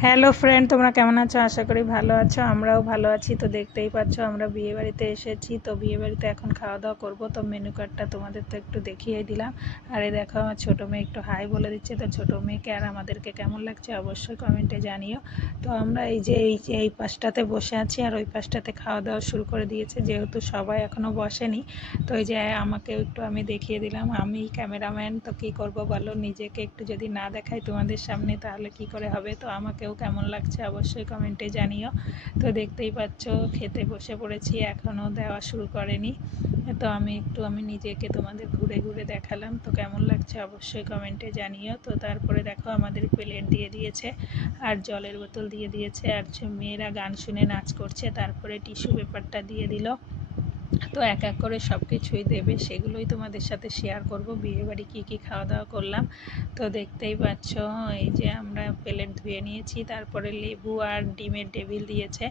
Hello friend তোমরা কেমন আছো? আশা করি ভালো আছো, আমরাও ভালো আছি। তো দেখতেই পাচ্ছ, আমরা বিয়ে বাড়িতে এসেছি, তো বিয়ে বাড়িতে এখন খাওয়া দাওয়া করব। তো মেনু কার্ডটা তোমাদের তো একটু দেখিয়ে দিলাম। আর এই দেখো, আমার ছোটো মেয়ে একটু হাই বলে দিচ্ছে। তো ছোটো মেয়েকে আর আমাদেরকে কেমন লাগছে অবশ্যই কমেন্টে জানিও। তো আমরা এই যে, এই এই পাশটাতে বসে আছি আর ওই পাশটাতে খাওয়া দাওয়া শুরু করে দিয়েছে। যেহেতু সবাই এখনও বসেনি, তো এই যে আমাকে একটু আমি দেখিয়ে দিলাম। আমি ক্যামেরাম্যান তো কী করব বলো? নিজেকে একটু যদি না দেখাই তোমাদের সামনে, তাহলে কি করে হবে? তো আমাকেও কেমন লাগছে অবশ্যই কমেন্টে জানিও। তো দেখতেই পাচ্ছ, খেতে বসে পড়েছি, এখনও দেওয়া শুরু করেনি। তো আমি একটু, আমি নিজেকে তোমাদের ঘুরে ঘুরে দেখালাম। তো কেমন লাগছে অবশ্যই কমেন্টে জানিও। তো তারপরে দেখো আমাদের প্লেট দিয়ে দিয়েছে, আর জলের বোতল দিয়ে দিয়েছে, আর মেয়েরা গান শুনে নাচ করছে, তারপরে টিস্যু পেপারটা দিয়ে দিল। তো এক এক করে সব কিছুই দেবে, সেগুলোই তোমাদের সাথে শেয়ার করব। বিয়েবাড়ি কী কী খাওয়া দাওয়া করলাম, তো দেখতেই পাচ্ছ, এই যে আমরা প্লেট ধুয়ে নিয়েছি, তারপরে লেবু আর ডিমের টেবিল দিয়েছে,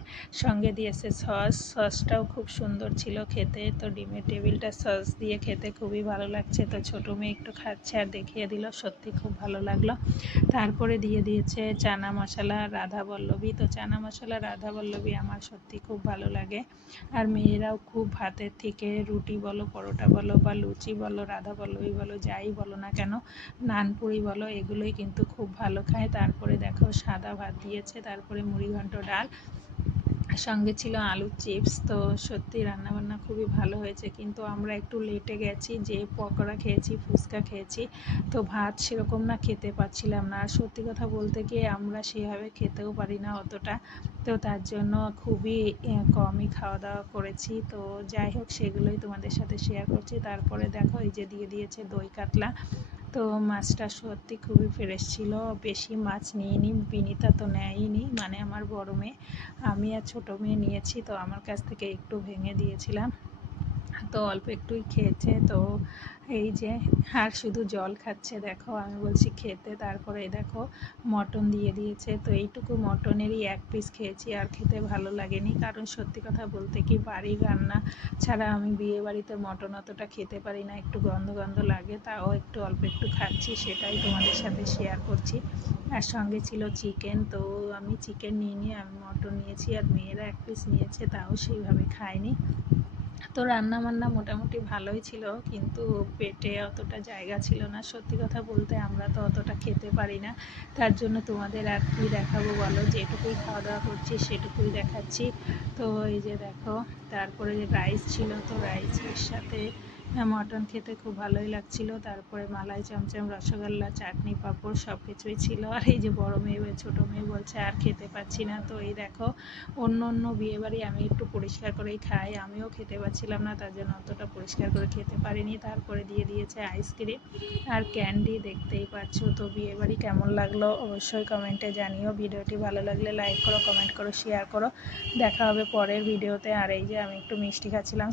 সঙ্গে দিয়েছে সস। সসটাও খুব সুন্দর ছিল খেতে, তো ডিমের টেবিলটা সস দিয়ে খেতে খুবই ভালো লাগছে, তো ছোটো মেয়ে একটু খাচ্ছে আর দেখিয়ে দিল, সত্যি খুব ভালো লাগল। তারপরে দিয়ে দিয়েছে চানা মশলা রাধা বল্লভী, তো চানা মশলা রাধা বল্লভী আমার সত্যি খুব ভালো লাগে, আর মেয়েরাও খুব ভাতের থেকে রুটি বলো, পরোটা বলো বা লুচি বলো, রাধা বলো ওই বলো, যাই বলো না কেন নানপুরি বলো, এগুলোই কিন্তু খুব ভালো খায়। তারপরে দেখো সাদা ভাত দিয়েছে, তারপরে মুড়িঘণ্ট ডাল। সঙ্গে ছিল আলুর চিপস। তো সত্যি রান্নাবান্না খুবই ভালো হয়েছে। কিন্তু আমরা একটু লেটে গেছি, যে পকোড়া খেয়েছি, ফুচকা খেয়েছি, তো ভাত সেরকম না খেতে পাচ্ছিলাম না। আর সত্যি কথা বলতে গিয়ে আমরা সেভাবে খেতেও পারি না অতটা। তো তার জন্য খুবই কমই খাওয়া দাওয়া করেছি। তো যাই হোক, সেগুলোই তোমাদের সাথে শেয়ার করছি। তারপরে দেখো, এই যে দিয়ে দিয়েছে দই কাতলা। তো মাছটা সত্যি খুবই ফ্রেশ ছিল। বেশি মাছ নিইনি, বিনিতা তো নেয়নি মানে আমার বড় মেয়ে। আমি আর ছোটো মেয়ে নিয়েছি, তো আমার কাছ থেকে একটু ভেঙে দিয়েছিলাম। তো অল্প একটুই খেয়েছে। তো এই যে আর শুধু জল খাচ্ছে, দেখো আমি বলছি খেতে। তারপরে দেখো মটন দিয়ে দিয়েছে। তো এইটুকু মটনেরই এক পিস খেয়েছি, আর খেতে ভালো লাগেনি। কারণ সত্যি কথা বলতে কি, বাড়ির রান্না ছাড়া আমি বিয়ে বাড়িতে মটন অতটা খেতে পারি না। একটু গন্ধ গন্ধ লাগে, তাও একটু অল্প একটু খাচ্ছি, সেটাই তোমাদের সাথে শেয়ার করছি। আর সঙ্গে ছিল চিকেন তো আমি চিকেন নিয়ে নিয়ে আমি মটন নিয়েছি, আর মেয়েরা এক পিস নিয়েছে, তাও সেইভাবে খায়নি। তো রান্না বান্না মোটামুটি ভালোই ছিল, কিন্তু পেটে অতটা জায়গা ছিল না। সত্যি কথা বলতে আমরা তো অতটা খেতে পারি না। তার জন্য তোমাদের আর কি দেখাবো বলো? যেটুকুই খাওয়া দাওয়া করছি সেটুকুই দেখাচ্ছি। তো এই যে দেখো, তারপরে যে রাইস ছিল, তো রাইসের সাথে মটন খেতে খুব ভালোই লাগছিল। তারপরে মালাই চমচম, রসগোল্লা, চাটনি, পাঁপড় সব কিছুই ছিল। আর এই যে বড় মেয়ে ছোটো মেয়ে বলছে, আর খেতে পাচ্ছি না। তো এই দেখো, অন্য অন্য বিয়েবাড়ি আমি একটু পরিষ্কার করেই খাই। আমিও খেতে পাচ্ছিলাম না, তার জন্য অতটা পরিষ্কার করে খেতে পারিনি। তারপরে দিয়ে দিয়েছে আইসক্রিম আর ক্যান্ডি, দেখতেই পাচ্ছ। তো বিয়েবাড়ি কেমন লাগল অবশ্যই কমেন্টে জানিও। ভিডিওটি ভালো লাগলে লাইক করো, কমেন্ট করো, শেয়ার করো। দেখা হবে পরের ভিডিওতে। আর এই যে আমি একটু মিষ্টি খাচ্ছিলাম